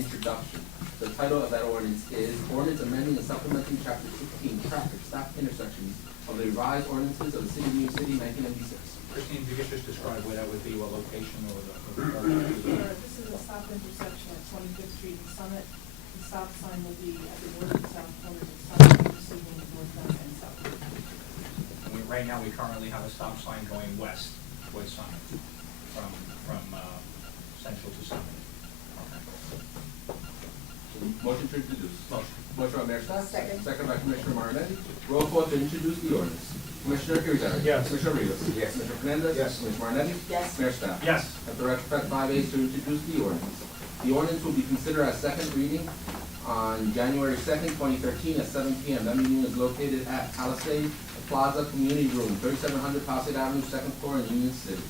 introduction. The title of that ordinance is Ordinance Amending and Supplementing Chapter 16, Traffic Stop Intersections of the Revised Ordinances of the City of New York City, 1996. Christine, if you could just describe where that would be, what location or the. Sure, this is a stop intersection at 25th Street and Summit. The stop sign will be at the north and south corners of Summit, receiving northbound and southbound. Right now, we currently have a stop sign going west towards Summit, from Central to Summit. Motion to introduce. Motion. Motion by Mayor Scott. Second. Second by Commissioner Marinetti. Roll call to introduce the ordinance. Commissioner Kirkland. Yes. Commissioner Rivas. Yes. Commissioner Fernandez. Yes. Commissioner Marinetti. Yes. Mayor Scott. Yes. At the record, 5 ayes to introduce the ordinance. The ordinance will be considered as second reading on January 2nd, 2013 at 7 p.m. That meeting is located at Palisade Plaza Community Room, 3700 Palisade Avenue, second floor in Union City.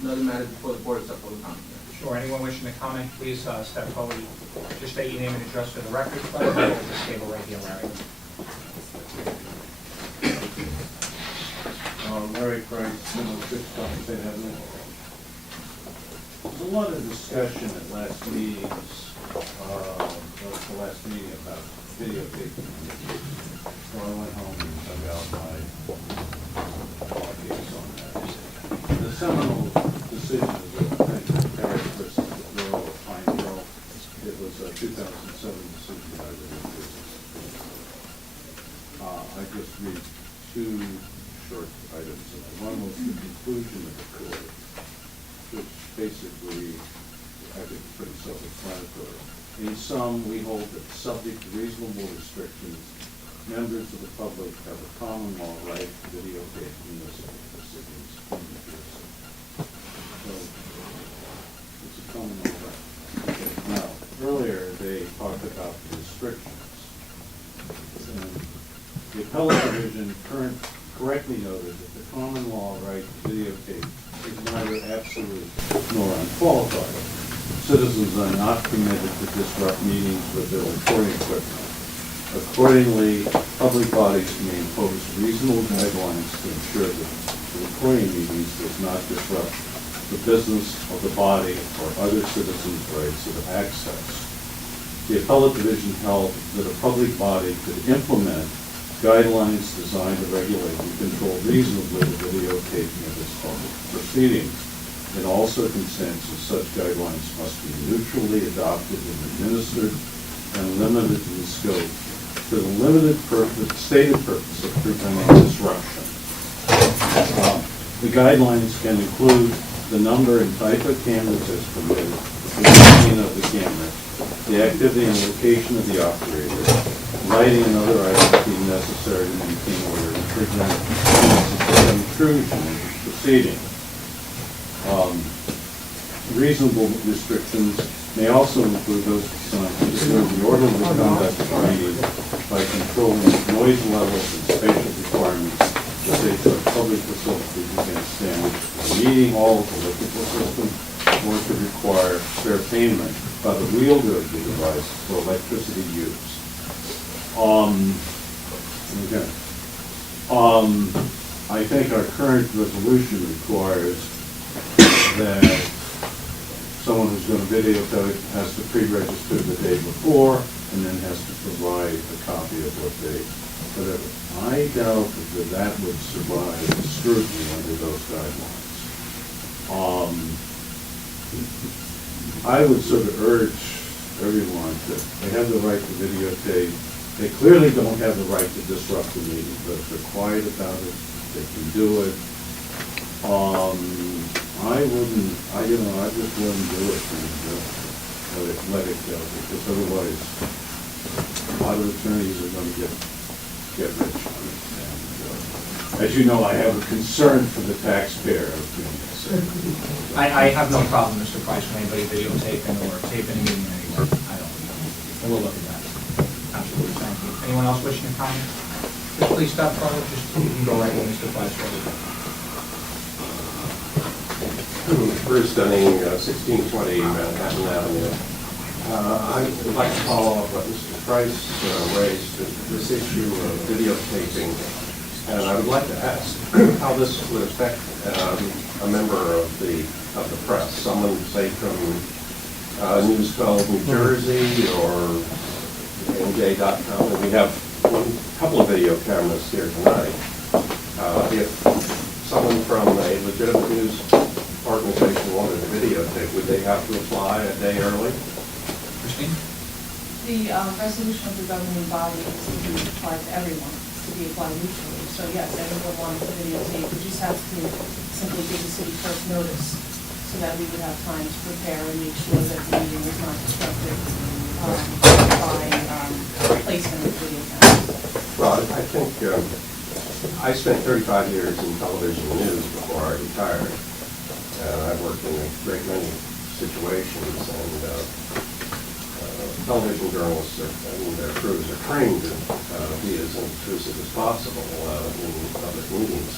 Another matter before the board except for the comment. Sure, anyone wishing to comment, please step forward. Just state your name and address for the record. This table right here, Larry. Larry Price, 106 Palisade Avenue. There's a lot of discussion at last meetings, the last meeting about videotaping. So I went home and dug out my case on that. The seminal decision is, I think, Eric versus Roe or Pine Row. It was a 2007 decision by the I just read two short items. One was the conclusion of the court, which basically, I think, is pretty self-explanatory. In sum, we hold that subject to reasonable restrictions, members of the public have a common law right to videotape municipal proceedings in New Jersey. So, it's a common law right. Now, earlier they talked about the restrictions. And the appellate division correctly noted that the common law right to videotape is neither absolute nor unqualified. Citizens are not permitted to disrupt meetings with their recording equipment. Accordingly, public bodies may impose reasonable guidelines to ensure that the recording meetings does not disrupt the business of the body or other citizens' rights of access. The appellate division held that a public body could implement guidelines designed to regulate and control reasonably the videotaping of this public proceeding. In all circumstances, such guidelines must be neutrally adopted and administered and limited in scope to the limited stated purpose of preventing disruption. The guidelines can include the number and type of cameras as permitted, the position of the camera, the activity and location of the operator, lighting and other items deemed necessary to maintain order and prevent unnecessary intrusion into the proceeding. Reasonable restrictions may also include those designed to preserve the orderly conduct of the meeting by controlling noise levels and spatial requirements to safeguard public facilities against damage to the meeting hall, the electrical system, or to require spare payment by the wielder of the device for electricity use. I think our current resolution requires that someone who's going to videotape has to pre-register the day before and then has to provide a copy of what they, whatever. I doubt that that would survive scrutiny under those guidelines. I would sort of urge everyone that they have the right to videotape. They clearly don't have the right to disrupt the meeting, but if they're quiet about it, they can do it. I just wouldn't do it and let it go, because otherwise a lot of attorneys are going to get rich on it. And, as you know, I have a concern for the taxpayer of doing this. I have no problem, Mr. Price, with anybody videotaping or taping a meeting anywhere. I don't. And we'll look at that. Absolutely, thank you. Anyone else wishing to comment? Just please step forward, just you can go right in, Mr. Price. Bruce Dunning, 1620 Manhattan Avenue. I would like to follow up what Mr. Price raised, this issue of videotaping, and I would like to ask how this would affect a member of the press, someone, say, from News 12 New Jersey or NJ.com. And we have a couple of video cameras here tonight. If someone from a legitimate news organization wanted to videotape, would they have to apply a day early? Christine? The resolution of the governing body is to be applied to everyone, to be applied mutually. So yes, everyone wanting to videotape, we just have to simply give the city clerk notice so that we would have time to prepare and make sure that the meeting is not disrupted by placement of video cameras. Well, I think I spent 35 years in television news before I retired. And I've worked in a great many situations, and television journalists and their crews are trained to be as intrusive as possible in public meetings.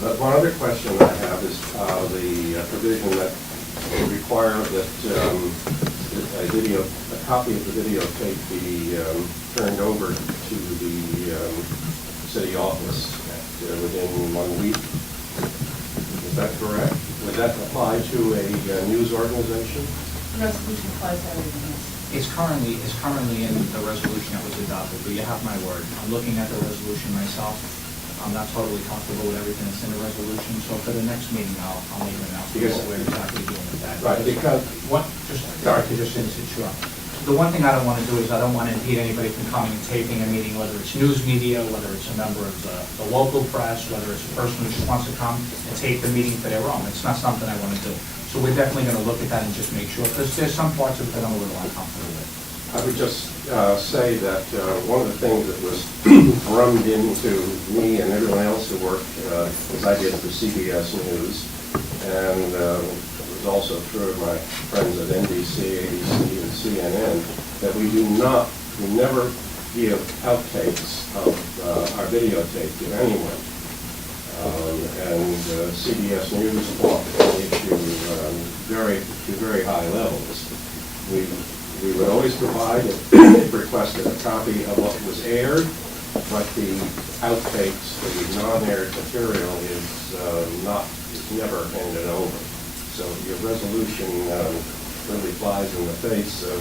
But one other question I have is the provision that would require that a copy of the videotape be turned over to the city office within 1 week. Is that correct? Would that apply to a news organization? The resolution applies to everyone, yes. It's currently in the resolution that was adopted, but you have my word. I'm looking at the resolution myself. I'm not totally comfortable with everything that's in the resolution, so for the next meeting, I'll make an announcement what we're exactly doing with that. Right, because... The one thing I don't want to do is I don't want to impede anybody from coming and taping a meeting, whether it's news media, whether it's a member of the local press, whether it's a person who just wants to come and tape the meeting for their own. It's not something I want to do. So we're definitely going to look at that and just make sure, because there's some parts of it that I'm a little uncomfortable with. I would just say that one of the things that was drummed into me and everyone else who worked, as I did for CBS News, and it was also true of my friends at NBC, ABC, and CNN, that we never give outtakes of our videotape to anyone. And CBS News fought the issue to very high levels. We would always provide, if requested, a copy of what was aired, but the outtakes, the non-aired material is never handed over. So your resolution really flies in the face of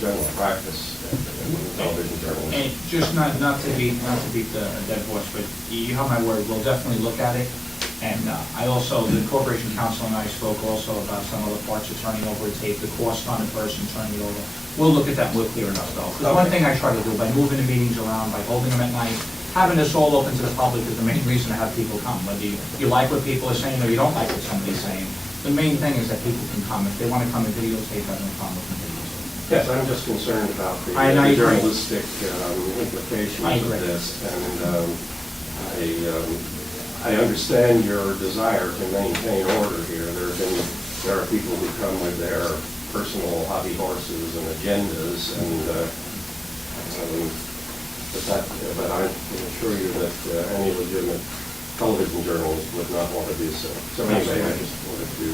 general practice in television journalism. And just not to beat the dead horse, but you have my word, we'll definitely look at it. And I also, the Corporation Council and I spoke also about some other parts of turning over a tape, the cost on a person turning it over. We'll look at that, we'll clear it up though. Because one thing I try to do, by moving the meetings around, by holding them at night, having this all open to the public is the main reason to have people come. Whether you like what people are saying or you don't like what somebody's saying, the main thing is that people can come. If they want to come and videotape, I have no problem with videotape. Yes, I'm just concerned about the journalistic implications of this. And I understand your desire to maintain order here. There are people who come with their personal hobby horses and agendas, but I can assure you that any legitimate television journalist would not want to do so. So anyway, I just wanted to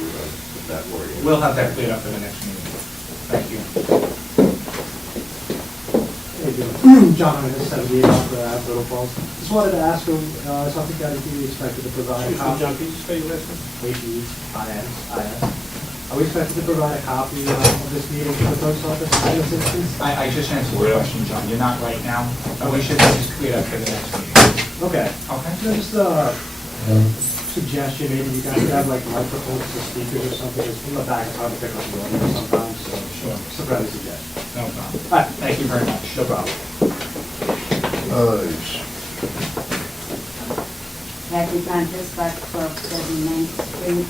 put that word in. We'll have that cleared up for the next meeting. Thank you. John, I just 78 off Little Falls. Just wanted to ask him something that he expected to provide a copy. John, can you spell your last name? H-E-I-S. Are we expected to provide a copy of this meeting to the post office in this instance? I just answered the question, John. You're not right now. We should just clear up for the next meeting. Okay. Okay. Just a suggestion, maybe you guys could have like microphones or speakers or something. It's from the back, it's hard to pick up the audio sometimes, so Sure. just a friendly suggestion. No problem. All right. Thank you very much. No problem. Kathy Francis, back 1279th Street.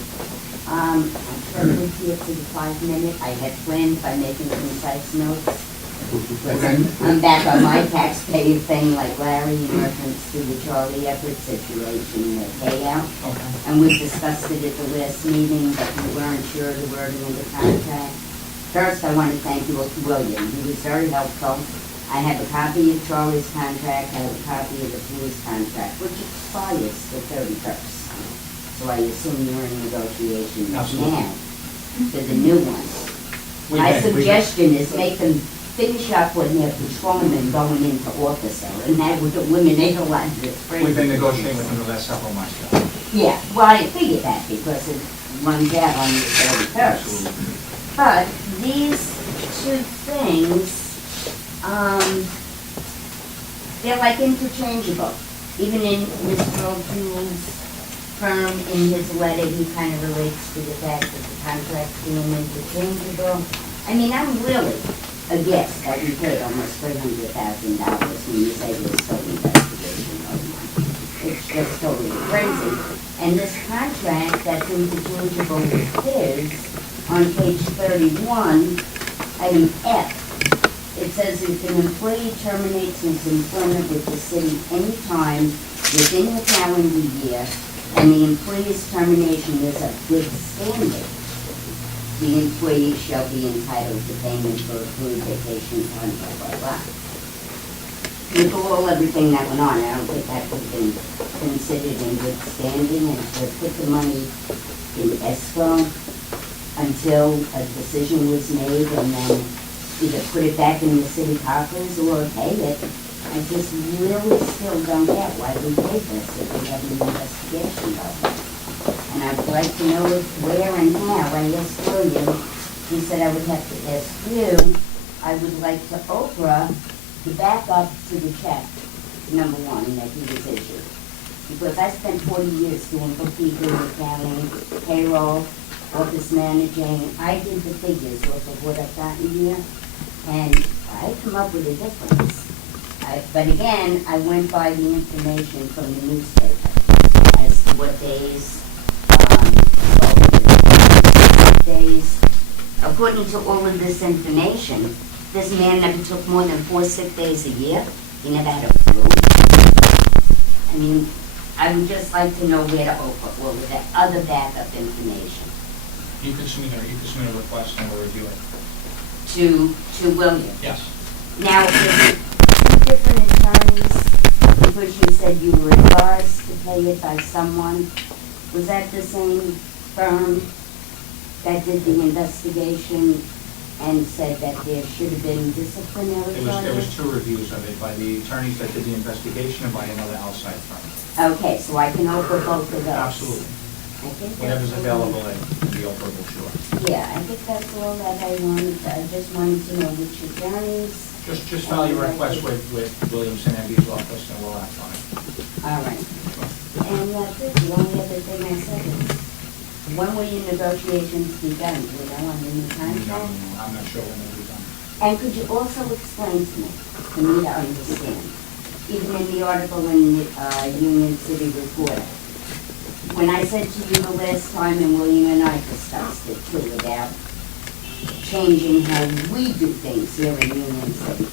I'm currently here for the 5 minute. I had planned by making concise notes. I'm back on my taxpayer thing like Larry in reference to the Charlie Everett situation, the payout. Okay. And we discussed it at the last meeting, but we weren't sure of the wording of the contract. First, I want to thank you, William. He was very helpful. I have a copy of Charlie's contract, I have a copy of the police contract, which expires the 31st. So I assume you're in negotiations Absolutely. now for the new ones. My suggestion is make them finish up when they're patrolmen going into officer, and that would eliminate a lot of this. We've been negotiating with them the last several months. John. Yeah, well, I figured that because it runs out on the 31st. But these two things, they're like interchangeable. Even in Mr. O'Toole's firm, in his letter, he kind of relates to the fact that the contract's being interchangeable. I mean, I'm really aghast that we paid almost $300,000 when you say there's still investigation going on. It's just totally crazy. And this contract that's interchangeable with his, on page 31, item F, it says if an employee terminates his employment with the city anytime within the calendar year, and the employee's termination is of good standing, the employee shall be entitled to payment for accrued vacation time, blah, blah, blah. Look at all everything that went on, I don't think that could have been considered in good standing, and to put the money in escrow until a decision was made, and then either put it back in the city coffers or pay it. I just really still don't get why we paid this if we have an investigation going. And I would like to know where and how. I asked William, he said I would have to ask you. I would like to Oprah to back up to the check, number one, that he was issued. Because I spent 40 years doing bookkeeping, accounting, payroll, office managing. I did the figures off of what I've gotten here, and I come up with a difference. But again, I went by the information from the newspaper as to what days, according to all of this information, this man never took more than 4 sick days a year. He never had a flu. I mean, I would just like to know where to open all of that other backup information. You can submit a request and we'll review it. To William. Yes. Now, is it different attorneys, because you said you were advised to pay it by someone, was that the same firm that did the investigation and said that there should have been disciplinary There was charges? 2 reviews of it, by the attorneys that did the investigation and by another outside firm. Okay, so I can open both of those? Absolutely. I think that's Whatever's all. available at the operable, sure. Yeah, I think that's all that I wanted. I just wanted to know which attorneys. Just file your request with Williamson and Andy's office and we'll act on it. All right. And that's it. The only other thing I said is, when will your negotiations be done? Do you know on the new contract? I'm not sure when it'll be done. And could you also explain to me, for me to understand, even in the article in the Union City Reporter, when I said to you the last time, and William and I discussed it too, about changing how we do things here in Union City,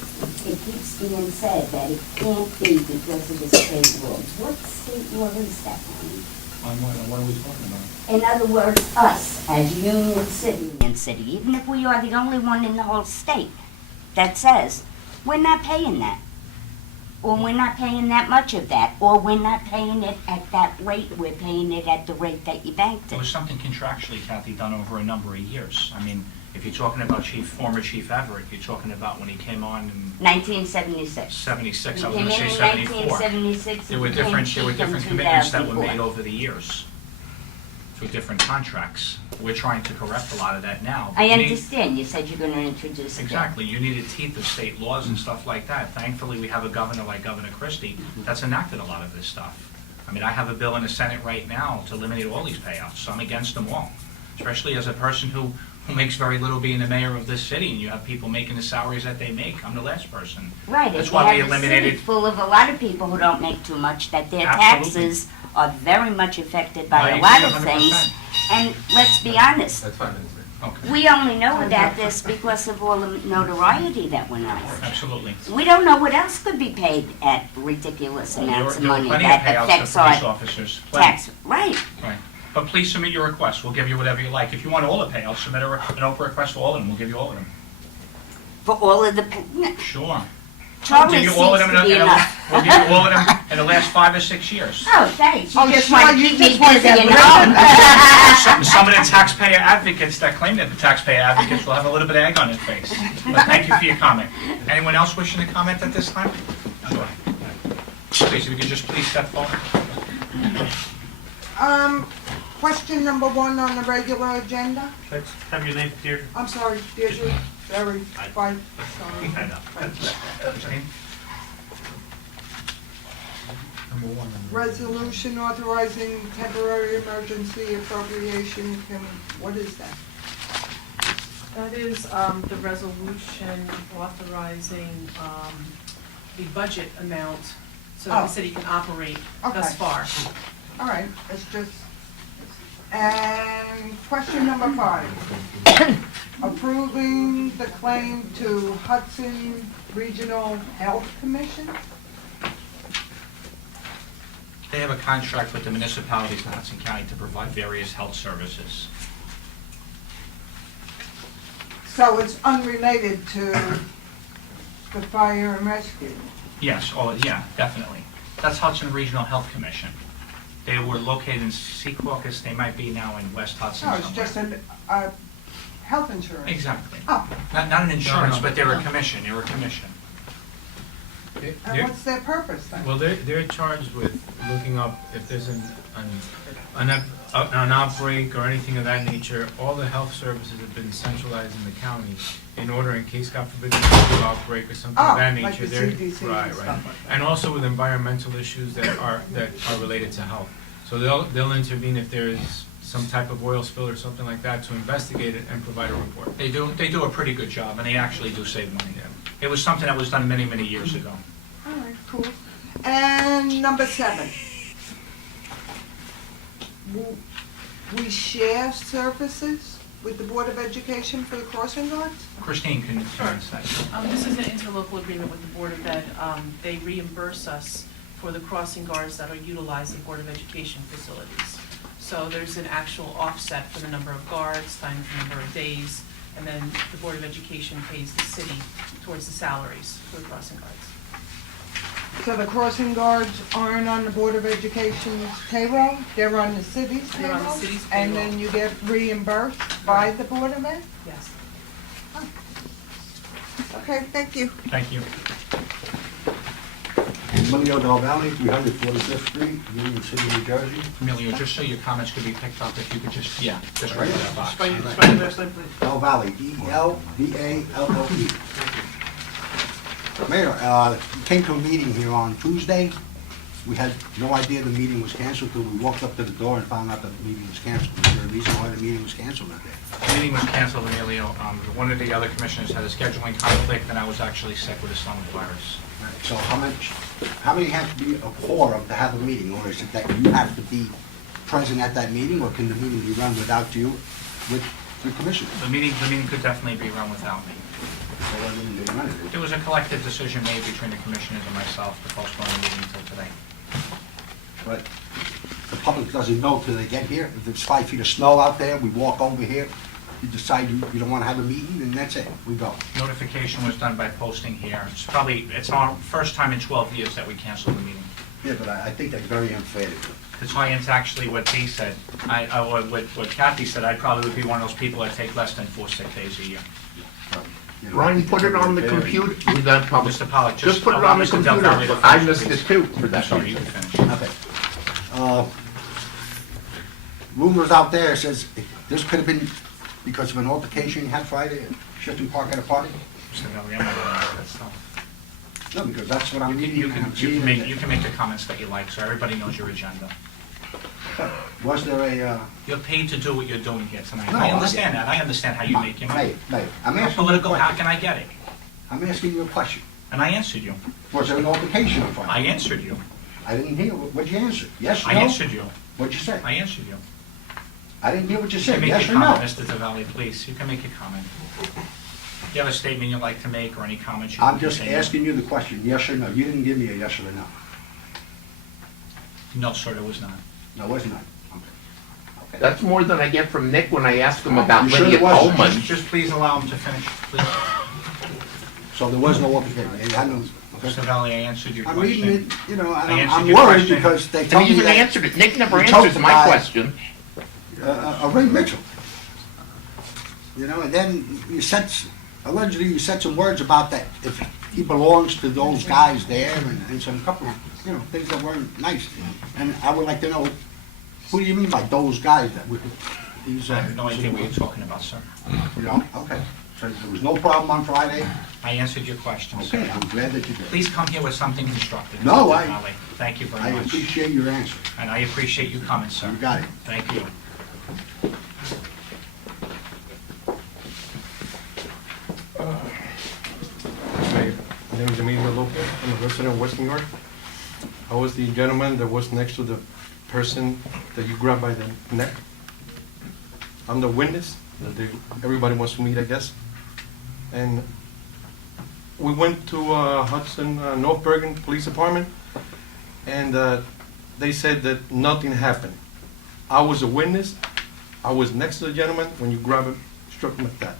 it keeps being said that it can't be because of the state law. What state law is that, honey? On what are we talking about? In other words, us as Union City, even if we are the only one in the whole state that says, we're not paying that, or we're not paying that much of that, or we're not paying it at that rate, we're paying it at the rate that you banked There it. was something contractually, Kathy, done over a number of years. I mean, if you're talking about former Chief Everett, you're talking about when he came on in 1976. 76, I was He going to came say in 74. 1976. There were he became different chief in commitments that were 2004. made over the years through different contracts. We're trying to correct a lot of that now. I You need- understand, you said you're going to introduce it. Exactly, you need the teeth of state laws and stuff like that. Thankfully, we have a governor like Governor Christie that's enacted a lot of this stuff. I mean, I have a bill in the Senate right now to eliminate all these payouts, so I'm against them all. Especially as a person who makes very little being the mayor of this city, and you have people making the salaries that they make. I'm the last person. Right, That's if why we you have a city eliminated. full of a lot of people who don't make too much, that their Absolutely. taxes are very much affected by I a lot agree of 100%. things. And let's be honest, That's fine, Ms. Mayor. Okay, we only know about this because of all the notoriety that went on. absolutely. We don't know what else could be paid at ridiculous amounts of There were money plenty of that payouts affects to police our officers. Plenty. tax. Right. Right. But please submit your request. We'll give you whatever you like. If you want all the payouts, submit an open request for all of them. We'll give you all of them. For all of the, Sure. Charlie We'll give seems you all of them to be enough. We'll give you all of them in the last 5 or 6 years. Oh, thanks. You Oh, just sure, want to you keep me just wanna busy get and rid of home. Some of the taxpayer advocates that claim they're the taxpayer advocates will have a little bit of egg on their face. But thank you for your comment. Anyone else wishing to comment at this time? Sure. Please, if you could just please step forward. question number 1 on the regular agenda. Let's have your name cleared. I'm sorry, Deirdre, very fine, sorry. I know. Christine? Resolution authorizing temporary emergency appropriation, what is that? That is the resolution authorizing the budget amount so that Oh. the city can operate thus Okay. far. All right, it's just, and question number 5. Approving the claim to Hudson Regional Health Commission? They have a contract with the municipalities in Hudson County to provide various health services. So it's unrelated to the fire and rescue? Yes, oh, yeah, definitely. That's Hudson Regional Health Commission. They were located in Secaucus, they might be now in West Hudson No, somewhere. it's just health insurance. Exactly. Oh, Not an insurance, but they're a commission, they're a commission. and what's their purpose then? Well, they're charged with looking up if there's an outbreak or anything of that nature. All the health services have been centralized in the county in order, in case, God forbid, there's a flu outbreak or something of that Oh, like nature. the They're- CDC and right, stuff right. like that. And also with environmental issues that are related to health. So they'll intervene if there is some type of oil spill or something like that to investigate it and provide a report. They do a pretty good job, and they actually do save money. It was something that was done many, many years ago. All right, cool. And number 7. We share services with the Board of Education for the crossing guards? Christine, can you answer that? This is an interlocal agreement with the Board of Ed. They reimburse us for the crossing guards that are utilizing Board of Education facilities. So there's an actual offset for the number of guards times the number of days, and then the Board of Education pays the city towards the salaries for the crossing guards. So the crossing guards aren't on the Board of Education's payroll? They're on the city's They're payroll? on the city's And payroll. then you get reimbursed by the Board of Ed? Yes. Okay, thank you. Thank you. Emilio Del Valle, 345th Street, Union City, New Jersey. Emilio, just so your comments could be picked up, if you could just write that box. Spell your last name, please. Del Valle, D-E-L-V-A-L-L-E. Mayor, we came to a meeting here on Tuesday. We had no idea the meeting was canceled till we walked up to the door and found out that the meeting was canceled. Is there a reason why the meeting was canceled that day? The meeting was canceled, Emilio. One of the other commissioners had a scheduling conflict, and I was actually sick with a stomach virus. So how many have to be a quorum to have a meeting? Or is it that you have to be present at that meeting, or can the meeting be run without you with the commissioners? The meeting could definitely be run without me. So why didn't they run it? There was a collective decision made between the commissioners and myself to postpone the meeting until today. But the public doesn't know till they get here. If there's 5 feet of snow out there, we walk over here, you decide you don't want to have a meeting, and that's it, we go. Notification was done by posting here. It's our first time in 12 years that we canceled the meeting. Yeah, but I think that's very unfair. To tie into actually what Dee said, what Kathy said, I probably would be one of those people that take less than 4 sick days a year. You know, I Ryan, think put that's it on the very unfair. computer, we got public. Mr. Pollak, Just put it on the allow Mr. Del computer, Valle to I finish, missed please. it too, for I'm that sorry, you reason. can finish. Okay. Rumors out there says this could have been because of an altercation you had Friday at Shifton Park at a party? Mr. Del Valle, I'm not gonna answer that stuff. No, because that's what I'm reading. You can make the comments that you like, so everybody knows your agenda. Was there a, You're paid to do what you're doing here tonight. No, I I- understand that. I understand how you make your money. Mayor, I'm asking you a Political, how question. can I get it? I'm asking you a question. And I answered you. Was there an altercation on I Friday? answered you. I didn't hear. What'd you answer? Yes or I no? answered you. What'd you say? I answered you. I didn't hear what you You said. can make Yes your or no? comment, Mr. DeValley, please. You can make your comment. Do you have a statement you'd like to make or any comments? I'm just asking you the question, yes or no. You didn't give me a yes or a no. No, sir, there was not. No, it was not. Okay. That's more than I get from Nick when I ask him about You sure Lydia it wasn't? Coleman. Just please allow him to finish, please. So there was no altercation. You had no- Mr. DeValley, I answered your I'm reading question. it, you know, and I answered I'm your worried question. because they And told he me even that answered it, Nick never You told answers the my guy- question. Ray Mitchell. You know, and then allegedly you said some words about that, if he belongs to those guys there, and some couple, things that weren't nice. And I would like to know Who do you mean by those guys that would, these, I have no idea what you're talking about, sir. You know, okay. So there was no problem on Friday? I answered your question, sir. Okay, I'm glad that you did. Please come here with something constructive. No, Mr. I- Denali. Thank you I very much. appreciate your answer. And I appreciate you coming, sir. You got it. Thank you. Mayor, my name is Emilio Lopez. I'm a resident of West New York. I was the gentleman that was next to the person that you grabbed by the neck. I'm the witness that everybody wants to meet, I guess. And we went to Hudson, North Bergen Police Department, and they said that nothing happened. I was a witness. I was next to the gentleman when you grabbed him, struck him like that.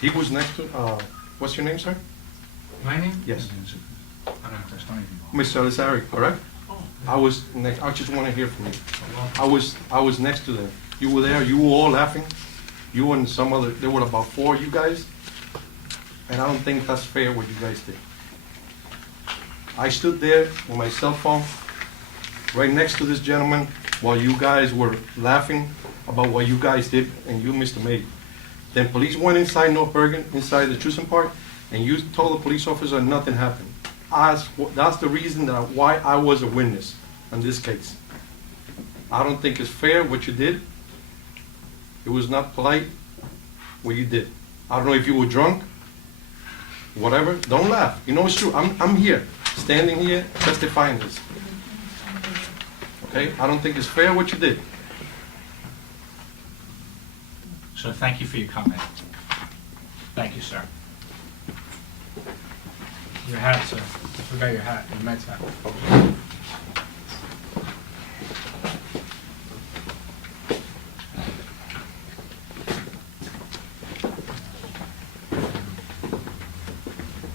He was next to, what's your name, sir? My name? Yes. I don't know, there's not even. Mr. Alisari, correct? I was next, I just want to hear from you. I was next to them. You were there, you were all laughing. You and some other, there were about 4 of you guys. And I don't think that's fair what you guys did. I stood there with my cell phone, right next to this gentleman, while you guys were laughing about what you guys did, and you, Mr. May. Then police went inside North Bergen, inside the Truson Park, and you told the police officer nothing happened. That's the reason why I was a witness in this case. I don't think it's fair what you did. It was not polite what you did. I don't know if you were drunk, whatever. Don't laugh. You know it's true. I'm here, standing here, testifying this. Okay? I don't think it's fair what you did. So thank you for your comment. Thank you, sir. Your hat, sir. I forgot your hat, your Mets hat.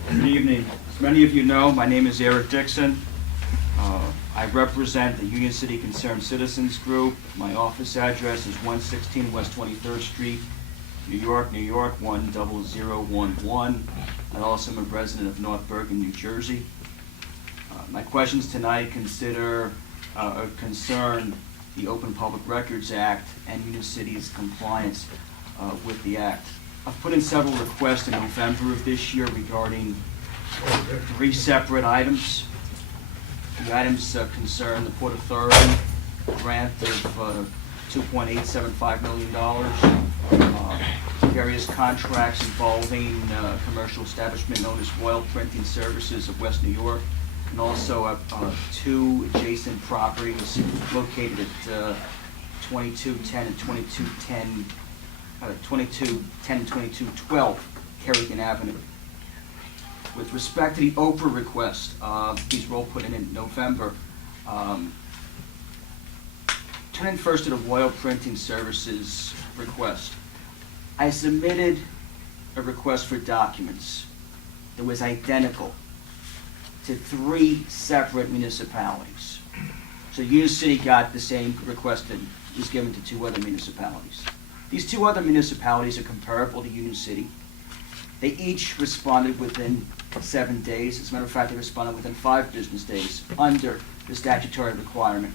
Good evening. As many of you know, my name is Eric Dixon. I represent the Union City Concerned Citizens Group. My office address is 116 West 23rd Street, New York, 10011. I also am a resident of North Bergen, New Jersey. My questions tonight concern the Open Public Records Act and Union City's compliance with the act. I've put in several requests in November of this year regarding 3 separate items. The items concern the Port Authority grant of $2.875 million, various contracts involving a commercial establishment known as Royal Printing Services of West New York, and also 2 adjacent properties located at 2210 and 2210 and 2212 Kerrigan Avenue. With respect to the Oprah request, these were all put in November. Turning first to the Royal Printing Services request, I submitted a request for documents that was identical to 3 separate municipalities. So Union City got the same request that was given to 2 other municipalities. These 2 other municipalities are comparable to Union City. They each responded within 7 days. As a matter of fact, they responded within 5 business days under the statutory requirement.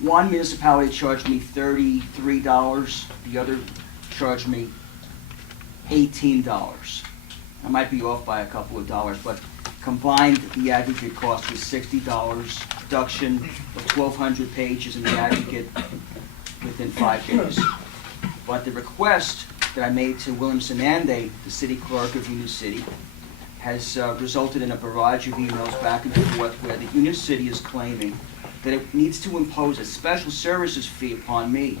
One municipality charged me $33, the other charged me $18. I might be off by a couple of dollars, but combined, the aggregate cost was $60, production of 1,200 pages in the aggregate within 5 days. But the request that I made to William Sanande, the city clerk of Union City, has resulted in a barrage of emails back and forth where the Union City is claiming that it needs to impose a special services fee upon me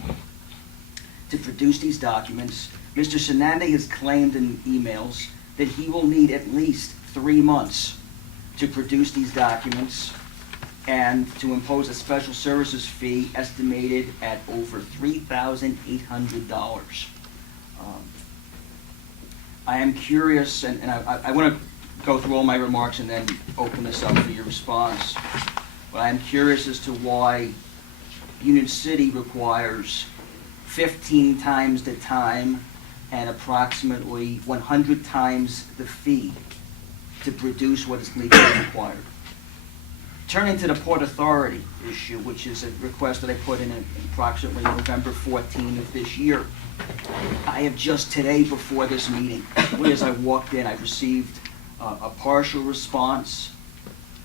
to produce these documents. Mr. Sanande has claimed in emails that he will need at least 3 months to produce these documents and to impose a special services fee estimated at over $3,800. I am curious, and I want to go through all my remarks and then open this up for your response. But I am curious as to why Union City requires 15 times the time and approximately 100 times the fee to produce what is legally required. Turning to the Port Authority issue, which is a request that I put in approximately November 14 of this year. I have just today, before this meeting, as I walked in, I received a partial response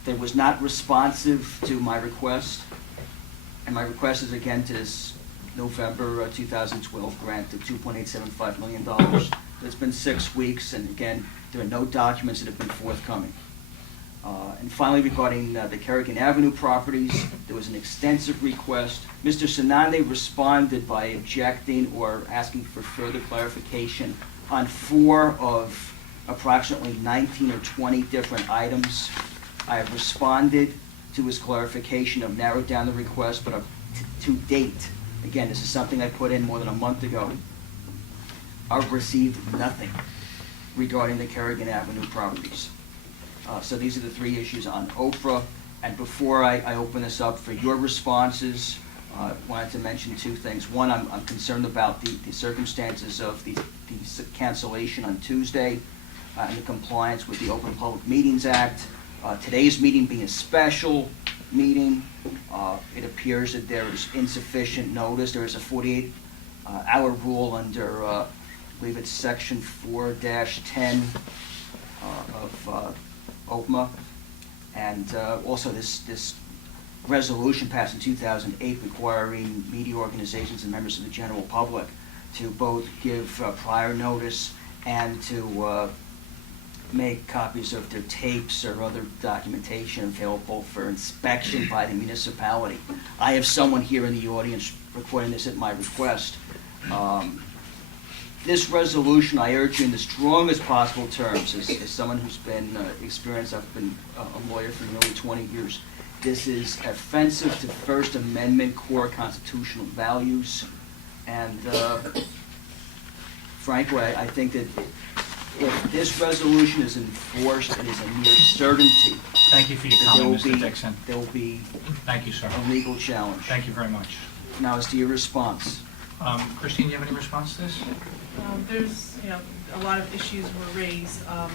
that was not responsive to my request. And my request is again to this November 2012 grant of $2.875 million. It's been 6 weeks, and again, there are no documents that have been forthcoming. And finally, regarding the Kerrigan Avenue properties, there was an extensive request. Mr. Sanande responded by objecting or asking for further clarification on 4 of approximately 19 or 20 different items. I have responded to his clarification. I've narrowed down the request, but to date, again, this is something I put in more than a month ago, I've received nothing regarding the Kerrigan Avenue properties. So these are the 3 issues on Oprah. And before I open this up for your responses, I wanted to mention 2 things. One, I'm concerned about the circumstances of the cancellation on Tuesday and the compliance with the Open Public Meetings Act. Today's meeting being a special meeting, it appears that there is insufficient notice. There is a 48-hour rule under, I believe it's section 4-10 of OPMA, and also this resolution passed in 2008 requiring media organizations and members of the general public to both give prior notice and to make copies of their tapes or other documentation available for inspection by the municipality. I have someone here in the audience recording this at my request. This resolution, I urge you in the strongest possible terms, as someone who's been experienced, I've been a lawyer for nearly 20 years. This is offensive to First Amendment core constitutional values. And frankly, I think that if this resolution is enforced, it is a near certainty. Thank you for your comment, Mr. Dixon. There will be Thank you, sir. a legal challenge. Thank you very much. Now, as to your response. Christine, do you have any response to this? There's, a lot of issues were raised. I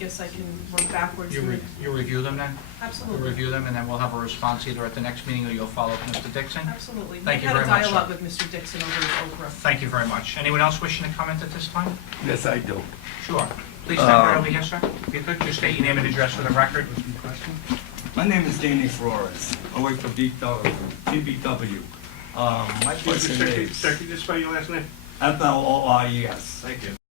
guess I can work backwards. You review them then? Absolutely. We'll review them, and then we'll have a response either at the next meeting or you'll follow up with Mr. Dixon? Absolutely. Thank you We very had much, a dialogue sir. with Mr. Dixon over at Oprah. Thank you very much. Anyone else wishing to comment at this time? Yes, I do. Sure. Please step right over here, sir. If you could, just state your name and address for the record. My name is Danny Flores. I work for DPW. My question is Sir, can you just spell your last name? FLORES. Thank you.